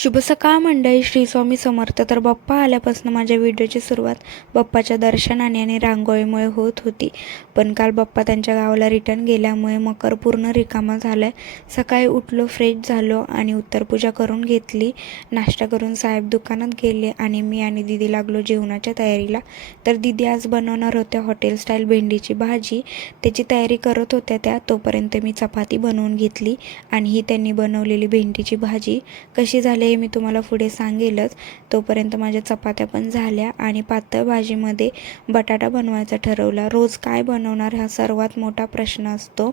शुभ सकाळ मंडळी. श्री स्वामी समर्थ. तर बाप्पा आल्यापासून माझ्या व्हिडिओची सुरुवात बाप्पाच्या दर्शनाने आणि रांगोळीमुळे होत होती. पण काल बाप्पा त्यांच्या गावाला रिटर्न गेल्यामुळे मकर पूर्ण रिकामा झाला आहे सकाळी उठलो फ्रेश झालो आणि उत्तरपूजा करून घेतली. नाश्ता करून साहेब दुकानात गेले आणि मी आणि दिदी लागलो जेवणाच्या तयारीला. तर दिदी आज बनवणार होत्या हॉटेल स्टाईल भेंडीची भाजी. त्याची तयारी करत होत्या त्या. तोपर्यंत मी चपाती बनवून घेतली आणि ही त्यांनी बनवलेली भेंडीची भाजी. कशी झाली हे मी तुम्हाला पुढे सांगेलच. तोपर्यंत माझ्या चपात्या पण झाल्या आणि पातळ भाजीमध्ये बटाटा बनवायचा ठरवला. रोज काय बनवणार हा सर्वात मोठा प्रश्न असतो.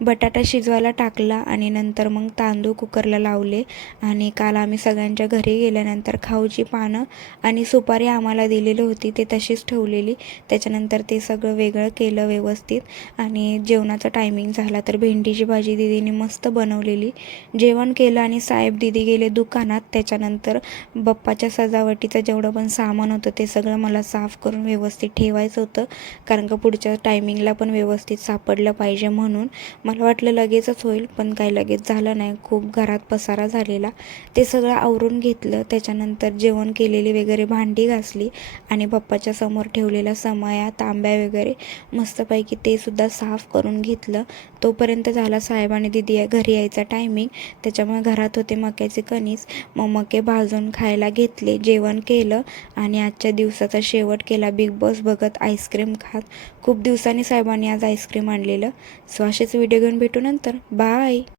बटाटा शिजवायला टाकला आणि नंतर मग तांदूळ कुकरला लावले आणि काल आम्ही सगळ्यांच्या घरी गेल्यानंतर खाऊची पानं आणि सुपारी आम्हाला दिलेली होती ते तशीच ठेवलेली. त्याच्यानंतर ते सगळं वेगळं केलं व्यवस्थित आणि जेवणाचा टायमिंग झाला तर भेंडीची भाजी दिदीने मस्त बनवलेली. जेवण केलं आणि साहेब दिदी गेले दुकान दुकानात त्याच्यानंतर बप्पाच्या सजावटीचं जेवढं पण सामान होतं ते सगळं मला साफ करून व्यवस्थित ठेवायचं होतं. कारण का पुढच्या टायमिंगला पण व्यवस्थित सापडलं पाहिजे म्हणून. मला वाटलं लगेचच होईल पण काही लगेच झालं नाही. खूप घरात पसारा झालेला. ते सगळं आवरून घेतलं. त्याच्यानंतर जेवण केलेली वगैरे भांडी घासली आणि बप्पाच्या समोर ठेवलेल्या समया तांब्या वगैरे मस्तपैकी ते सुद्धा साफ करून घेतलं. तोपर्यंत झाला साहेब आणि दिदी घरी यायचा टायमिंग त्याच्यामुळे घरात होते मक्याचे कणीस. मग मके भाजून खायला घेतले जेवण केलं आणि आजच्या दिवसाचा शेवट केला. बिग बॉस बघत आईस्क्रीम खात. खूप दिवसांनी साहेबांनी आज आईस्क्रीम आणलेलं. सो असेच व्हिडिओ घेऊन भेटू नंतर. बाय